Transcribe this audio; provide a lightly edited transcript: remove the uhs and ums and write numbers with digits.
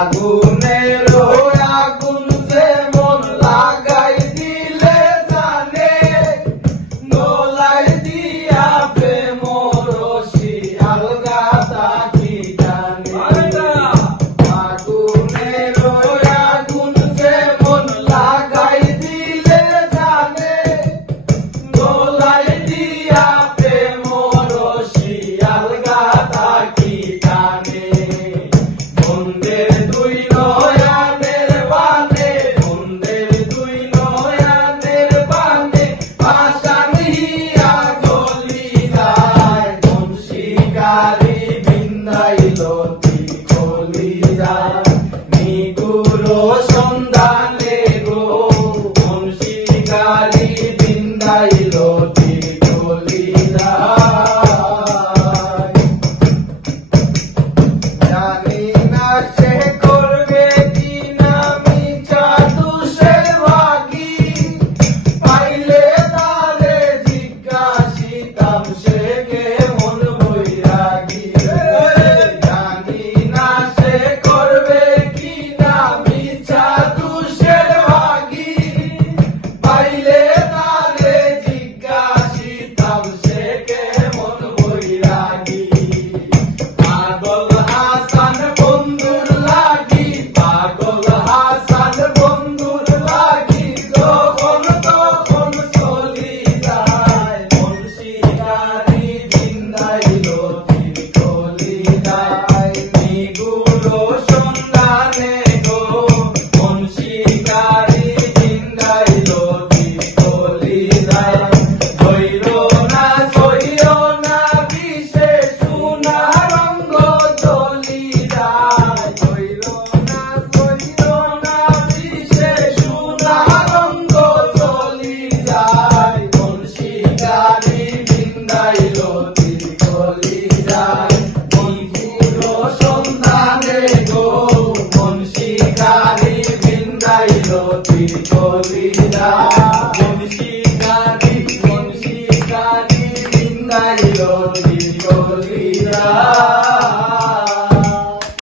আগুনের আগুন যে মন লাগাই দিলে জানে নোলাই দিয়া প্রেম রশি আলগা তাকি জানে আগুনের আগুন যে মন লাগাই দিলে জানে নোলাই দিয়া প্রেম রশি আলগা তাকি জানে বন্দের দুই নয়নের বানে বন্দের দুই নয়নের বানে পাশান হিয়া গলি যায় কোন শিকারি বিন্দাইল খলি যায় নিগুর সন্ধানে গো কোন শিকারি বিন্দাইল খলি যায় জানি না সে করবে কি না মিছা দুষের ভাগি পাইলে তারে জিজ্ঞাসিতাম সে কেমন বৈরাগী জানি না সে করবে কি না মিছা দুষের ভাগি পাইলে তারে জিজ্ঞাসিতাম সে কেমন বৈরাগী পাগল হাসান বন্ধুর লাগি পাগল হাসান বন্ধুর লাগি যখন তখন চলি যায় মন শিকারি বিন্দাইল চলি যায় নিগুর সন্ধানে গো মন শিকারি বিন্দাইল চলি যায় ধৈর না সইও না বিষে সোনা রঙ্গ চলি যায় ধৈর না সইও না বিষে সোনা রঙ্গ চলি যায় কোন শিকারি বিন্দাইল চলি যায় নিগুর সন্ধানে গো মন শিকারি বিন্দাইল চলি যায় মন শিকারি বিন্দাইল চলি যায়।